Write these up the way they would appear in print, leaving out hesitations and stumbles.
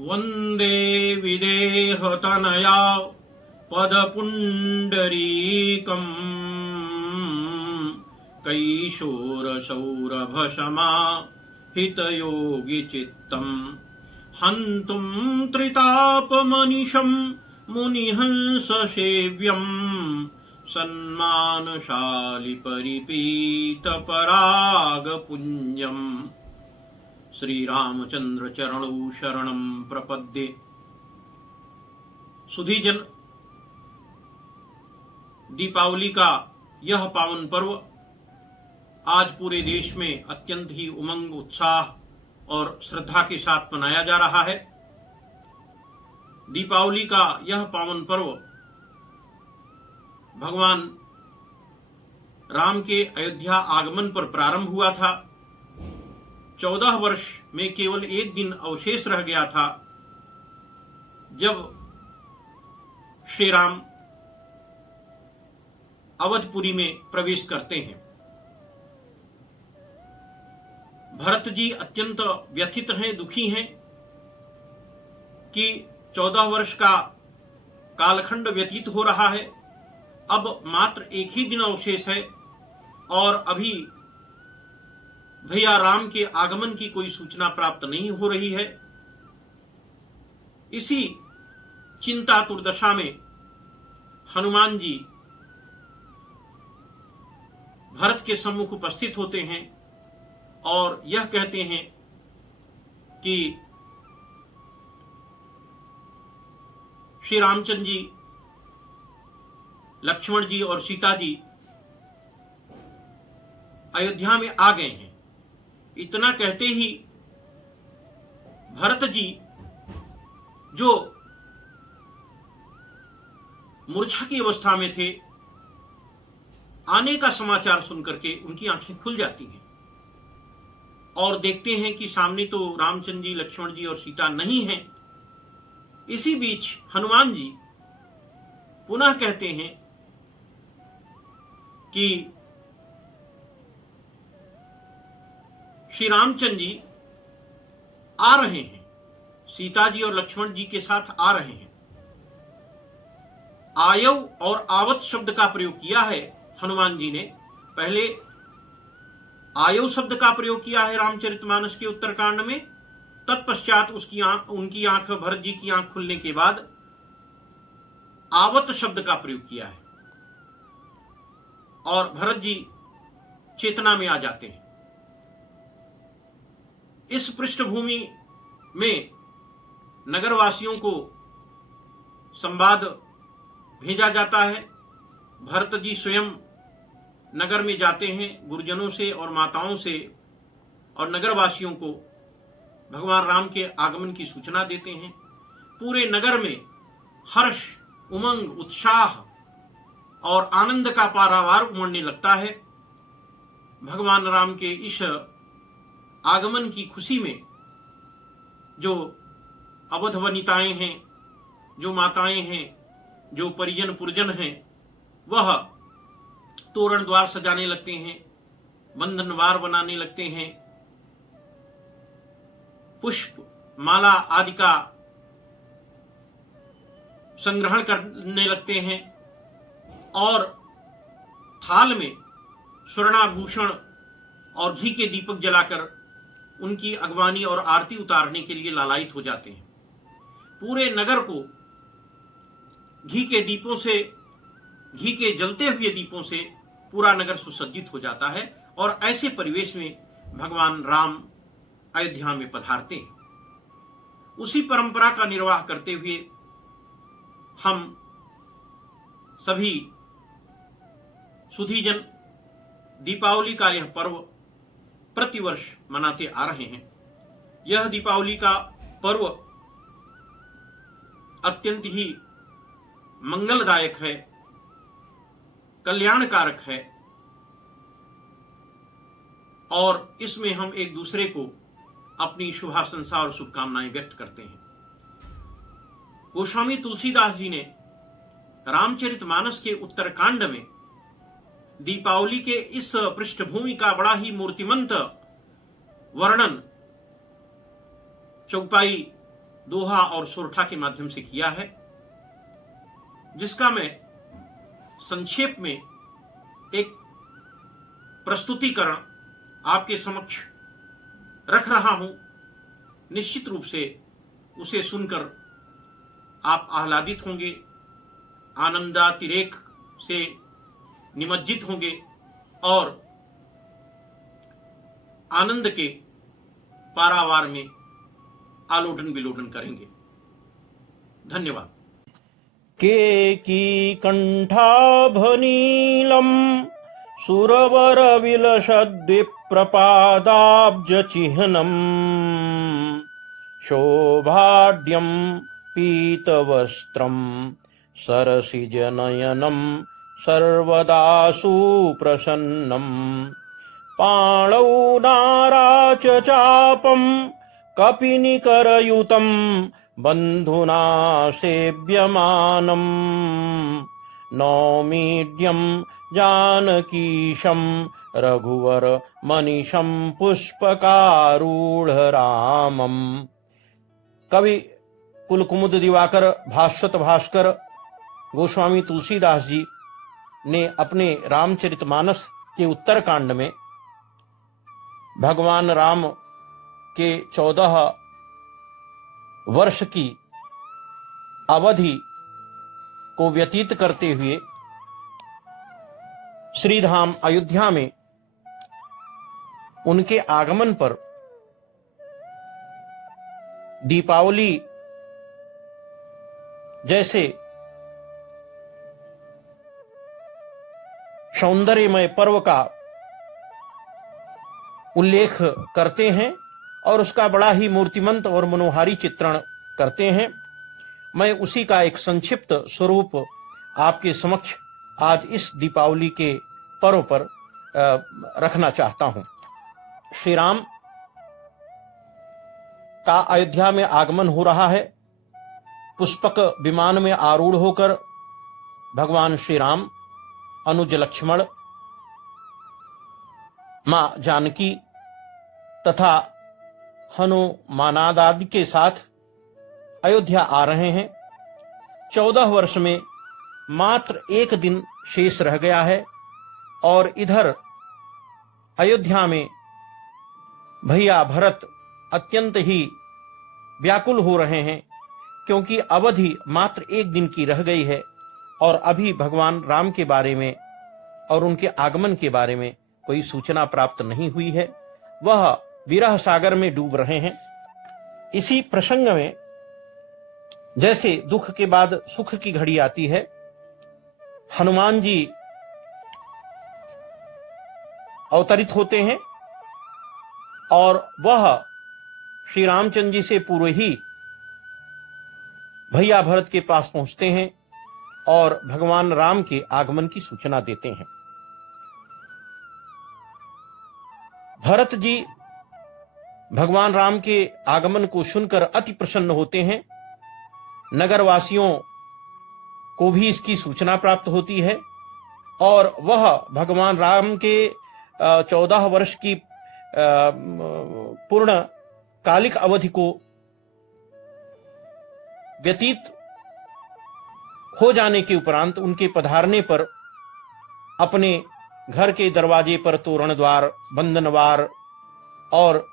वन्दे विदेहतनया पदपुण्डरीकम् कैशोरसौरभसमाहितयोगिचित्तम् हन्तुं त्रितापमनिशं मुनिहंससेव्यं सन्मानशालि परिपीतपरागपुञ्जम् श्री रामचंद्र चरणौ शरणं प्रपद्ये। सुधीजन, दीपावली का यह पावन पर्व आज पूरे देश में अत्यंत ही उमंग, उत्साह और श्रद्धा के साथ मनाया जा रहा है। दीपावली का यह पावन पर्व भगवान राम के अयोध्या आगमन पर प्रारंभ हुआ था। 14 वर्ष में केवल एक दिन अवशेष रह गया था जब श्री राम अवधपुरी में प्रवेश करते हैं। भरत जी अत्यंत व्यथित हैं, दुखी हैं कि 14 वर्ष का कालखंड व्यतीत हो रहा है, अब मात्र एक ही दिन अवशेष है और अभी भैया राम के आगमन की कोई सूचना प्राप्त नहीं हो रही है। इसी चिंतातुर दशा में हनुमान जी भरत के सम्मुख उपस्थित होते हैं और यह कहते हैं कि श्री रामचंद्र जी, लक्ष्मण जी और सीता जी अयोध्या में आ गए हैं। इतना कहते ही भरत जी, जो मूर्छा की अवस्था में थे, आने का समाचार सुनकर के उनकी आंखें खुल जाती हैं और देखते हैं कि सामने तो रामचंद्र जी, लक्ष्मण जी और सीता नहीं हैं। इसी बीच हनुमान जी पुनः कहते हैं कि श्री रामचंद्र जी आ रहे हैं, सीता जी और लक्ष्मण जी के साथ आ रहे हैं। आयव और आवत शब्द का प्रयोग किया है हनुमान जी ने। पहले आयव शब्द का प्रयोग किया है रामचरितमानस के उत्तरकांड में, तत्पश्चात उनकी आंख, भरत जी की आंख खुलने के बाद आवत शब्द का प्रयोग किया है और भरत जी चेतना में आ जाते हैं। इस पृष्ठभूमि में नगरवासियों को संवाद भेजा जाता है। भरत जी स्वयं नगर में जाते हैं, गुरुजनों से और माताओं से और नगरवासियों को भगवान राम के आगमन की सूचना देते हैं। पूरे नगर में हर्ष, उमंग, उत्साह और आनंद का पारावार उमड़ने लगता है। भगवान राम के इस आगमन की खुशी में जो अवध वनिताएं हैं, जो माताएं हैं, जो परिजन पुरजन हैं, वह तोरण द्वार सजाने लगते हैं, बंधनवार बनाने लगते हैं, पुष्प माला आदि का संग्रहण करने लगते हैं और थाल में स्वर्णाभूषण और घी के दीपक जलाकर उनकी अगवानी और आरती उतारने के लिए लालायित हो जाते हैं। पूरे नगर को घी के दीपों से, घी के जलते हुए दीपों से पूरा नगर सुसज्जित हो जाता है और ऐसे परिवेश में भगवान राम अयोध्या में पधारते हैं। उसी परंपरा का निर्वाह करते हुए हम सभी सुधीजन दीपावली का यह पर्व प्रतिवर्ष मनाते आ रहे हैं। यह दीपावली का पर्व अत्यंत ही मंगलदायक है, कल्याणकारक है और इसमें हम एक दूसरे को अपनी शुभाशंसा और शुभकामनाएं व्यक्त करते हैं। गोस्वामी तुलसीदास जी ने रामचरितमानस के उत्तरकांड में दीपावली के इस पृष्ठभूमि का बड़ा ही मूर्तिमंत वर्णन चौपाई दोहा और सोरठा के माध्यम से किया है, जिसका मैं संक्षेप में एक प्रस्तुतिकरण आपके समक्ष रख रहा हूं। निश्चित रूप से उसे सुनकर आप आह्लादित होंगे, आनंदातिरेक से निमज्जित होंगे और आनंद के पारावार में आलोडन विलोडन करेंगे। धन्यवाद। केकी कंठाभनीलम सुरवर विलसद्विप्रपादाब्ज चिह्नम शोभाढ्यम पीतवस्त्रम सरसिजनयनम सर्वदा सुप्रसन्नम पाणौ नाराच चापम कपिनिकरयुतं बन्धुना सेव्यमानम् नौमीड्यं जानकीशं रघुवर मनीषं पुष्पकारूढ़ रामम्। कवि कुलकुमुद दिवाकर भास्वत भास्कर गोस्वामी तुलसीदास जी ने अपने रामचरितमानस के उत्तरकांड में भगवान राम के 14 वर्ष की अवधि को व्यतीत करते हुए श्रीधाम अयोध्या में उनके आगमन पर दीपावली जैसे सौंदर्यमय पर्व का उल्लेख करते हैं और उसका बड़ा ही मूर्तिमंत और मनोहारी चित्रण करते हैं। मैं उसी का एक संक्षिप्त स्वरूप आपके समक्ष आज इस दीपावली के पर्व पर रखना चाहता हूं। श्री राम का अयोध्या में आगमन हो रहा है। पुष्पक विमान में आरूढ़ होकर भगवान श्री राम अनुज लक्ष्मण, मां जानकी तथा हनुमानादि के साथ अयोध्या आ रहे हैं। 14 वर्ष में मात्र एक दिन शेष रह गया है और इधर अयोध्या में भैया भरत अत्यंत ही व्याकुल हो रहे हैं, क्योंकि अवधि मात्र एक दिन की रह गई है और अभी भगवान राम के बारे में और उनके आगमन के बारे में कोई सूचना प्राप्त नहीं हुई है। वह विरह सागर में डूब रहे हैं। इसी प्रसंग में जैसे दुख के बाद सुख की घड़ी आती है, हनुमान जी अवतरित होते हैं और वह श्री रामचंद्र जी से पूर्व ही भैया भरत के पास पहुंचते हैं और भगवान राम के आगमन की सूचना देते हैं। भरत जी भगवान राम के आगमन को सुनकर अति प्रसन्न होते हैं। नगरवासियों को भी इसकी सूचना प्राप्त होती है और वह भगवान राम के 14 वर्ष की पूर्ण कालिक अवधि को व्यतीत हो जाने के उपरांत उनके पधारने पर अपने घर के दरवाजे पर तोरण द्वार, बंधनवार और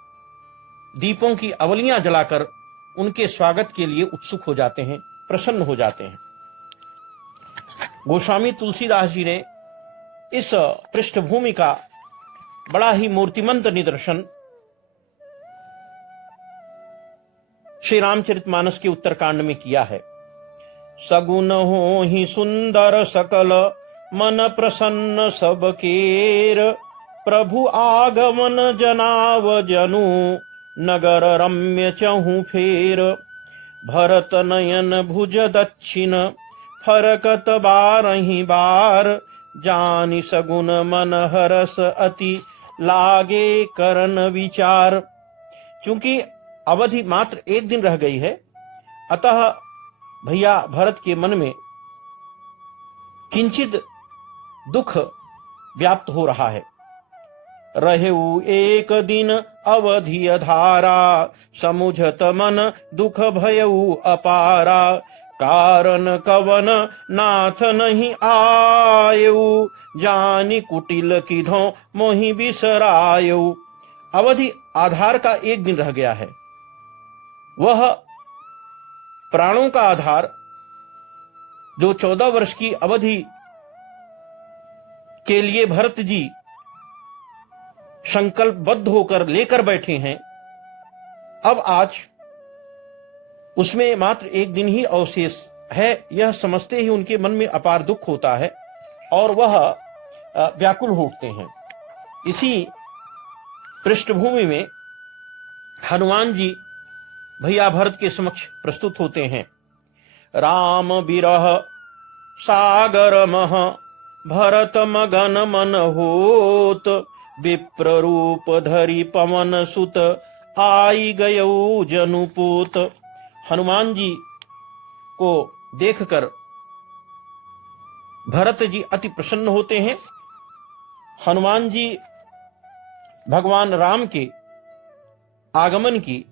दीपों की अवलियां जलाकर उनके स्वागत के लिए उत्सुक हो जाते हैं, प्रसन्न हो जाते हैं। गोस्वामी तुलसीदास जी ने इस पृष्ठभूमि का बड़ा ही मूर्तिमंत निदर्शन श्री रामचरितमानस के उत्तरकांड में किया है। सगुन हो ही सुंदर सकल मन प्रसन्न सबकेर, प्रभु आगमन जनाव जनु नगर रम्य चहु फेर। भरत नयन भुज दक्षिण फरकत बारहि बार, जानि सगुन मन हरस अति लागे करन विचार। चूंकि अवधि मात्र एक दिन रह गई है, अतः भैया भरत के मन में किंचित दुख व्याप्त हो रहा है। रहेऊ एक दिन अवधि धारा, समुझत मन दुख भयउ अपारा, कारण कवन नाथ नहीं आयु, जानी कुटिल किधो मोहि बिसरायु। अवधि आधार का एक दिन रह गया है। वह प्राणों का आधार जो 14 वर्ष की अवधि के लिए भरत जी संकल्पबद्ध होकर लेकर बैठे हैं, अब आज उसमें मात्र एक दिन ही अवशेष है। यह समझते ही उनके मन में अपार दुख होता है और वह व्याकुल हो उठते हैं। इसी पृष्ठभूमि में हनुमान जी भैया भरत के समक्ष प्रस्तुत होते हैं। राम बिरह सागर मह, भरत मगन मन होत, विप्र रूप धरि पवन सुत, आई गयौ जनुपूत। हनुमान जी को देखकर भरत जी अति प्रसन्न होते हैं। हनुमान जी भगवान राम के आगमन की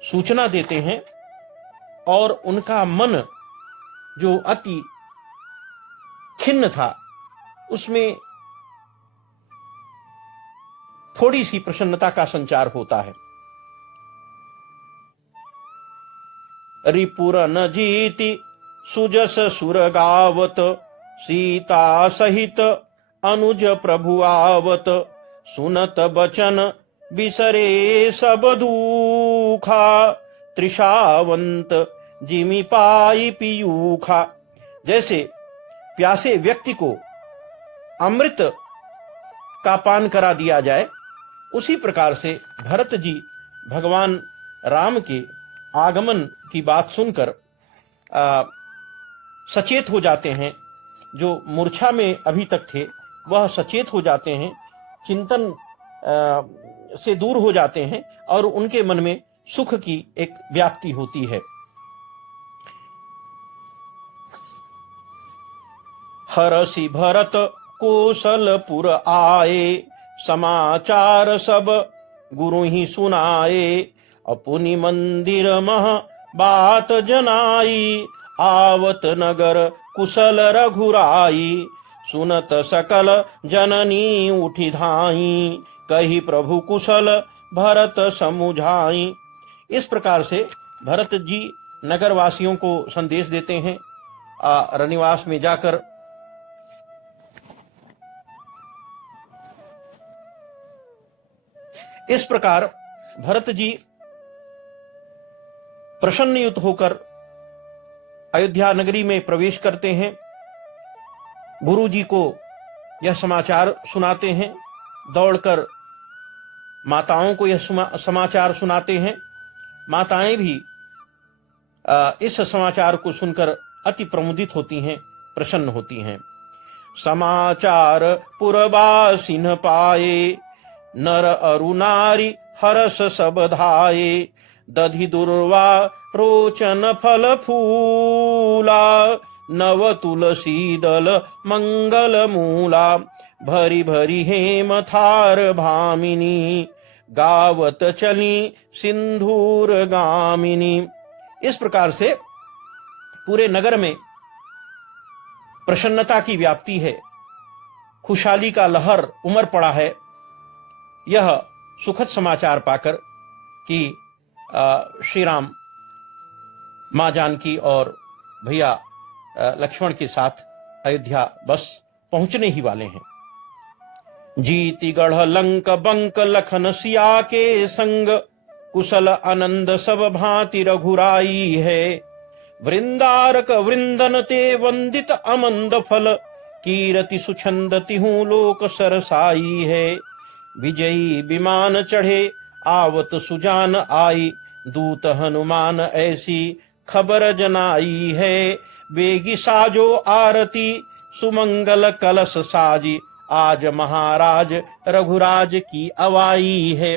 सूचना देते हैं और उनका मन जो अति खिन्न था उसमें थोड़ी सी प्रसन्नता का संचार होता है। रिपुर न जीति सुजस सुर गावत, सीता सहित अनुज प्रभु आवत, सुनत बचन बिसरे सब दुखा, त्रिषावंत जिमि पाई पियूखा। जैसे प्यासे व्यक्ति को अमृत का पान करा दिया जाए, उसी प्रकार से भरत जी भगवान राम के आगमन की बात सुनकर सचेत हो जाते हैं। जो मूर्छा में अभी तक थे वह सचेत हो जाते हैं, चिंतन से दूर हो जाते हैं और उनके मन में सुख की एक व्याप्ति होती है। हरषि भरत कौशलपुर आए, समाचार सब गुरु ही सुनाए, अपनी मंदिर मह बात जनाई, आवत नगर कुशल रघुराई, सुनत सकल जननी उठी धाई, कही प्रभु कुशल भरत समुझाई। इस प्रकार से भरत जी नगर वासियों को संदेश देते हैं। रनिवास में जाकर इस प्रकार भरत जी प्रसन्नयुत होकर अयोध्या नगरी में प्रवेश करते हैं। गुरु जी को यह समाचार सुनाते हैं, दौड़कर माताओं को यह समाचार सुनाते हैं। माताएं भी इस समाचार को सुनकर अति प्रमुदित होती हैं, प्रसन्न होती हैं। समाचार पुरवासिन पाए, नर अरु नारी हरस सब धाये, दधि दुर्वा रोचन फल फूला, नव तुलसी दल मंगल मूला, भरी भरी हेम थार भामिनी, गावत चली सिंधूर गामिनी। इस प्रकार से पूरे नगर में प्रसन्नता की व्याप्ति है, खुशहाली का लहर उमड़ पड़ा है। यह सुखद समाचार पाकर कि श्री राम मां जानकी और भैया लक्ष्मण के साथ अयोध्या बस पहुंचने ही वाले हैं। जीति गढ़ लंक बंक लखन सिया के संग, कुशल आनंद सब भांति रघुराई है, वृंदारक वृंदन ते वंदित अमंद फल, कीरति सुछंद तिहु लोक सरसाई है, विजयी विमान चढ़े आवत सुजान आई, दूत हनुमान ऐसी खबर जनाई है, बेगी साजो आरती सुमंगल कलश साजी, आज महाराज रघुराज की अवाई है।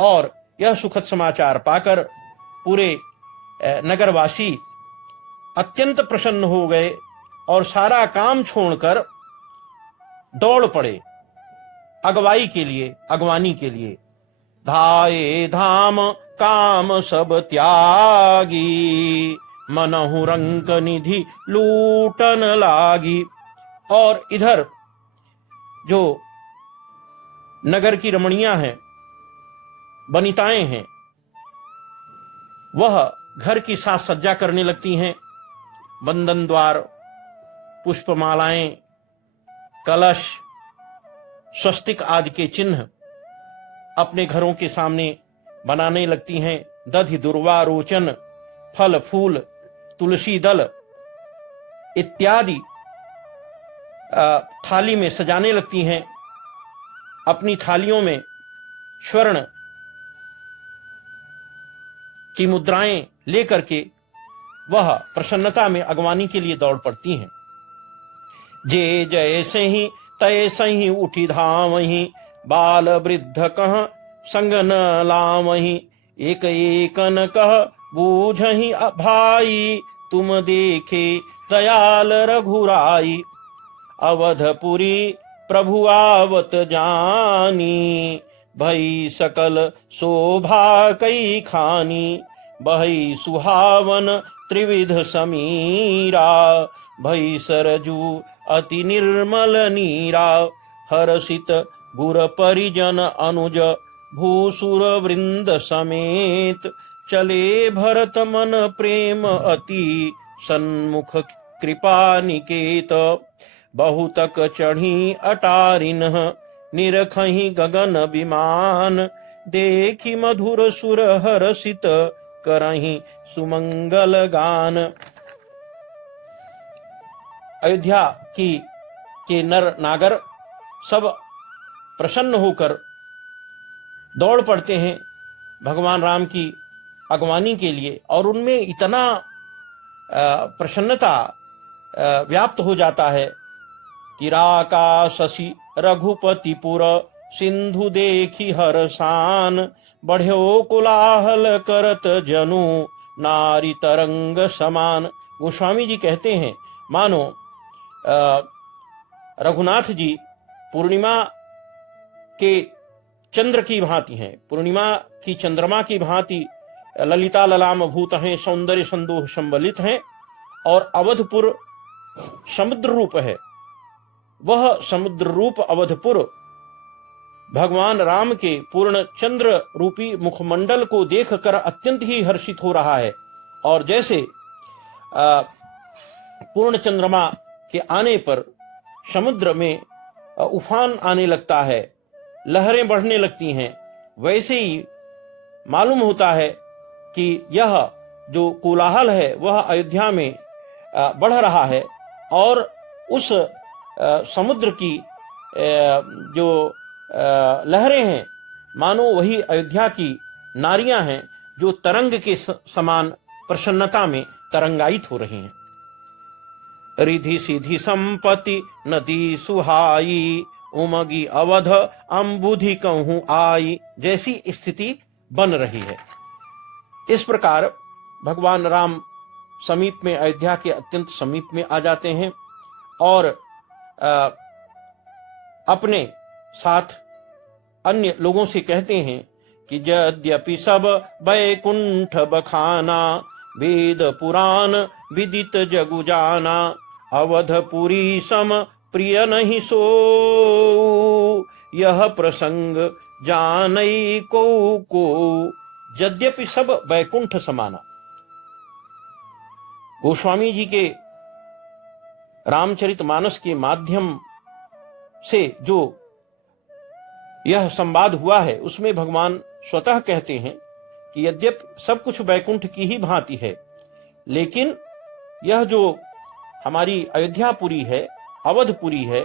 और यह सुखद समाचार पाकर पूरे नगरवासी अत्यंत प्रसन्न हो गए और सारा काम छोड़कर दौड़ पड़े अगवाई के लिए, अगवानी के लिए। धाये धाम काम सब त्यागी, मनहु रंक निधि लूटन लागी। और इधर जो नगर की रमणियां हैं, वनिताएं हैं, वह घर की साज सज्जा करने लगती हैं। बंधन द्वार, पुष्पमालाएं, कलश, स्वस्तिक आदि के चिन्ह अपने घरों के सामने बनाने लगती हैं। दधि दुर्वा रोचन, फल फूल, तुलसी दल इत्यादि थाली में सजाने लगती हैं। अपनी थालियों में स्वर्ण की मुद्राएं लेकर के वह प्रसन्नता में अगवानी के लिए दौड़ पड़ती हैं। जे जैसे ही तैसे ही उठी धामहि, बाल वृद्ध कह संग न लामहि। एक एकन कह बूझहि भाई, तुम देखे दयाल रघुराई। अवधपुरी प्रभु आवत जानी, भई सकल शोभा कई खानी। बहई सुहावन त्रिविध समीरा, भई सरजू अति निर्मल नीरा। हर्षित गुर परिजन अनुज, भूसुर वृंद समेत। चले भरत मन प्रेम अति, सन्मुख कृपा निकेत। बहुतक चढ़ी अटारिन, निरखहि गगन विमान। देखी मधुर सुर हर्षित, करहि सुमंगल गान। अयोध्या के नर नागर सब प्रसन्न होकर दौड़ पड़ते हैं भगवान राम की अगवानी के लिए, और उनमें इतना प्रसन्नता व्याप्त हो जाता है कि राकाशि रघुपतिपुर, सिंधु देखी हर्षान। बढ़्यो कोलाहल करत जनु, नारी तरंग समान। गोस्वामी जी कहते हैं मानो रघुनाथ जी पूर्णिमा के चंद्र की भांति हैं, पूर्णिमा की चंद्रमा की भांति ललिता ललाम भूत हैं, सौंदर्य संदोह संबलित हैं। और अवधपुर समुद्र रूप है। वह समुद्र रूप अवधपुर भगवान राम के पूर्ण चंद्र रूपी मुखमंडल को देखकर अत्यंत ही हर्षित हो रहा है। और जैसे पूर्ण चंद्रमा के आने पर समुद्र में उफान आने लगता है, लहरें बढ़ने लगती हैं, वैसे ही मालूम होता है कि यह जो कोलाहल है वह अयोध्या में बढ़ रहा है। और उस समुद्र की जो लहरें हैं, मानो वही अयोध्या की नारियां हैं जो तरंग के समान प्रसन्नता में तरंगायित हो रही हैं। रिधि सिधि संपत्ति नदी सुहाई, उमगी अवध अम्बुधि कहूं आई। जैसी स्थिति बन रही है। इस प्रकार भगवान राम समीप में, अयोध्या के अत्यंत समीप में आ जाते हैं और अपने साथ अन्य लोगों से कहते हैं कि यद्यपि सब वैकुंठ बखाना, वेद पुराण विदित जगु जाना। अवधपुरी सम प्रिय नहीं सो, यह प्रसंग जानई को। यद्यपि सब वैकुंठ समाना। गोस्वामी जी के रामचरितमानस के माध्यम से जो यह संवाद हुआ है उसमें भगवान स्वतः कहते हैं कि यद्यपि सब कुछ वैकुंठ की ही भांति है, लेकिन यह जो हमारी अयोध्यापुरी है, अवधपुरी है,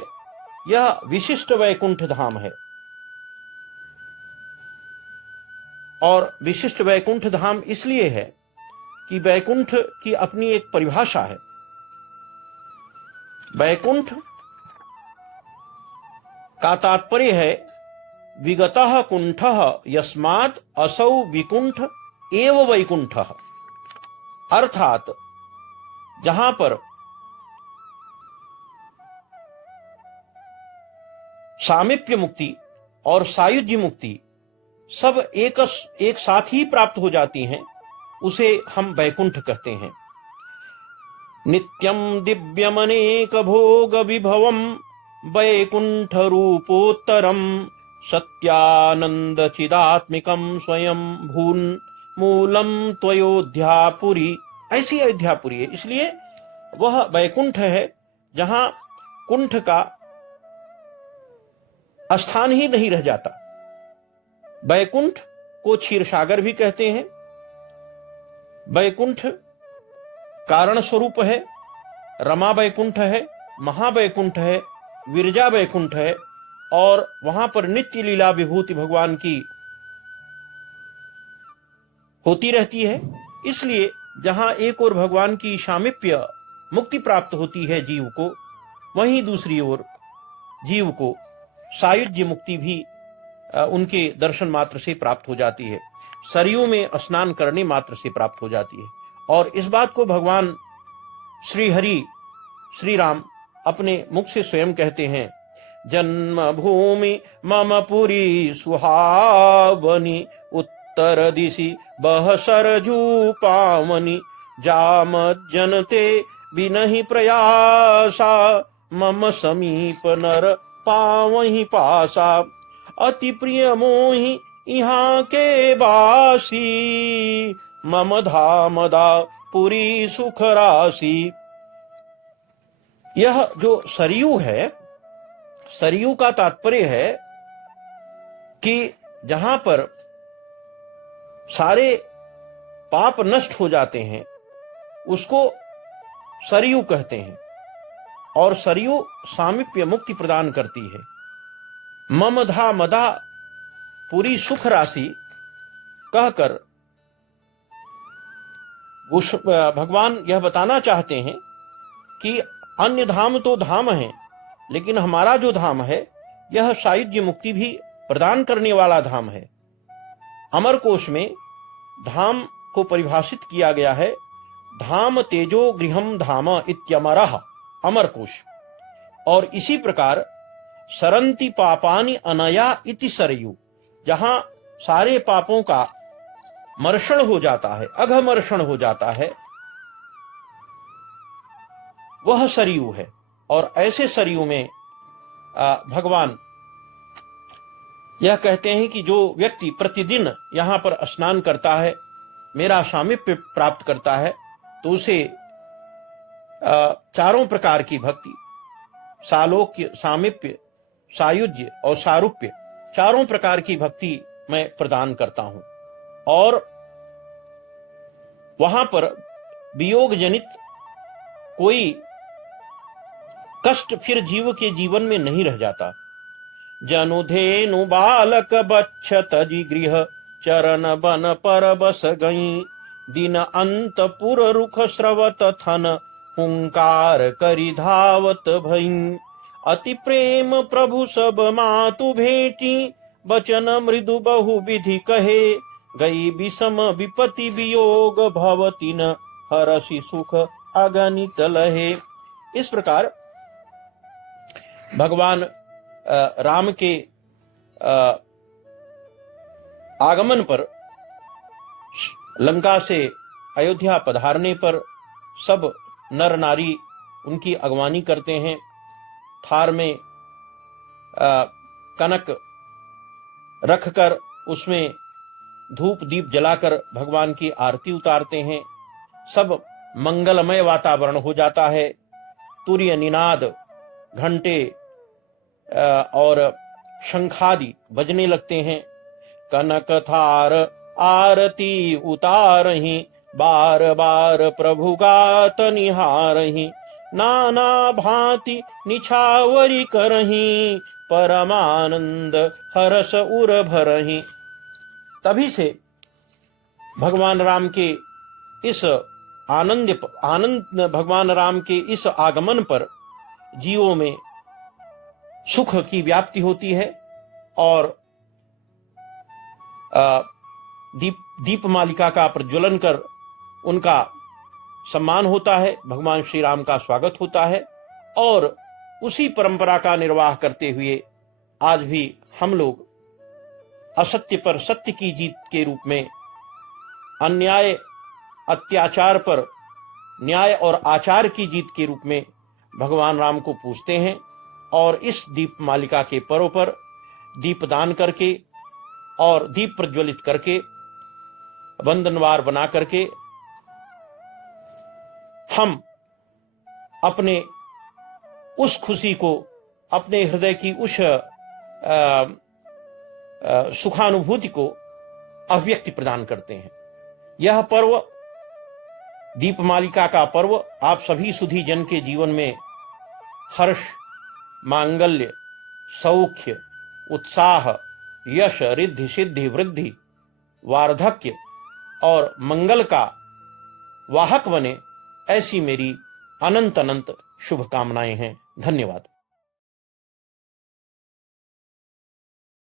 यह विशिष्ट वैकुंठ धाम है। और विशिष्ट वैकुंठ धाम इसलिए है कि वैकुंठ की अपनी एक परिभाषा है। वैकुंठ का तात्पर्य है विगतः कुंठः यस्मात् असौ विकुंठ एव वैकुंठः, अर्थात जहां पर सामीप्य मुक्ति और सायुज्य मुक्ति सब एक साथ ही प्राप्त हो जाती हैं, उसे हम वैकुंठ कहते हैं। नित्यं दिव्यमनेक भोग विभवम वैकुंठ रूपोत्तरम सत्यानंद चिदात्मिकम स्वयं भून मूलम त्वयोध्यापुरी। ऐसी अयोध्यापुरी है, इसलिए वह वैकुंठ है जहां कुंठ का स्थान ही नहीं रह जाता। वैकुंठ को क्षीरसागर भी कहते हैं। वैकुंठ कारण स्वरूप है, रमा वैकुंठ है, महावैकुंठ है, विरजा वैकुंठ है, और वहां पर नित्य लीला विभूति भगवान की होती रहती है। इसलिए जहां एक ओर भगवान की सामीप्य मुक्ति प्राप्त होती है जीव को, वहीं दूसरी ओर जीव को सायुज्य मुक्ति भी उनके दर्शन मात्र से प्राप्त हो जाती है, सरयू में स्नान करने मात्र से प्राप्त हो जाती है। और इस बात को भगवान श्री हरि श्री राम अपने मुख से स्वयं कहते हैं, जन्म भूमि मम पुरी सुहावनी उत्तर दिशि बह सरजू पावनी जाम जनते बिनहि प्रयासा मम समीप नर पावहि पासा अति प्रिय मोहि यहाँ के बासी मम धामदा पुरी सुख राशि। यह जो सरयू है, सरयू का तात्पर्य है कि जहां पर सारे पाप नष्ट हो जाते हैं उसको सरयू कहते हैं, और सरयू सामीप्य मुक्ति प्रदान करती है। मम धा मदा पूरी सुख राशि कहकर भगवान यह बताना चाहते हैं कि अन्य धाम तो धाम है, लेकिन हमारा जो धाम है यह सायुज्य मुक्ति भी प्रदान करने वाला धाम है। अमर कोश में धाम को परिभाषित किया गया है, धाम तेजो गृहम धाम इत्यमरः, अमर कोश। और इसी प्रकार सरंति पापानि अनया इति सरयू, जहां सारे पापों का मर्षण हो जाता है, अघमर्षण हो जाता है, वह सरयू है। और ऐसे सरयू में भगवान यह कहते हैं कि जो व्यक्ति प्रतिदिन यहां पर स्नान करता है, मेरा सामीप्य प्राप्त करता है, तो उसे चारों प्रकार की भक्ति, सालोक्य, सामीप्य, सायुज्य और सारूप्य, चारों प्रकार की भक्ति मैं प्रदान करता हूं। और वहां पर वियोग जनित कोई कष्ट फिर जीव के जीवन में नहीं रह जाता। जनुधेनु बालक बच्छत जी गृह चरण बन पर बस गई दिन अंतपुर रुख स्रवत थन हुंकार करी धावत भई अति प्रेम प्रभु सब मातु भेटी बचन मृदु बहु विधि कहे गई विषम विपति वियोग भवति न हरसि सुख अगणित लहे। इस प्रकार भगवान राम के आगमन पर, लंका से अयोध्या पधारने पर सब नर नारी उनकी अगवानी करते हैं। थार में कनक रखकर उसमें धूप दीप जलाकर भगवान की आरती उतारते हैं। सब मंगलमय वातावरण हो जाता है। तुर्य निनाद, घंटे और शंखादि बजने लगते हैं। कनक थार आरती उतारहि बार बार प्रभु गात निहारहि नाना भांति निछावरी करहि परमानंद हरस उर भरहि। तभी से भगवान राम के इस भगवान राम के इस आगमन पर जीवों में सुख की व्याप्ति होती है और दीप मालिका का प्रज्वलन कर उनका सम्मान होता है, भगवान श्री राम का स्वागत होता है। और उसी परंपरा का निर्वाह करते हुए आज भी हम लोग असत्य पर सत्य की जीत के रूप में, अन्याय अत्याचार पर न्याय और आचार की जीत के रूप में भगवान राम को पूजते हैं। और इस दीप मालिका के पर्व पर दीपदान करके और दीप प्रज्वलित करके, वंदनवार बना करके हम अपने उस खुशी को, अपने हृदय की उस सुखानुभूति को अभिव्यक्ति प्रदान करते हैं। यह पर्व, दीपमालिका का पर्व, आप सभी सुधी जन के जीवन में हर्ष, मांगल्य, सौख्य, उत्साह, यश, रिद्धि, सिद्धि, वृद्धि, वार्धक्य और मंगल का वाहक बने, ऐसी मेरी अनंत अनंत शुभकामनाएं हैं। धन्यवाद।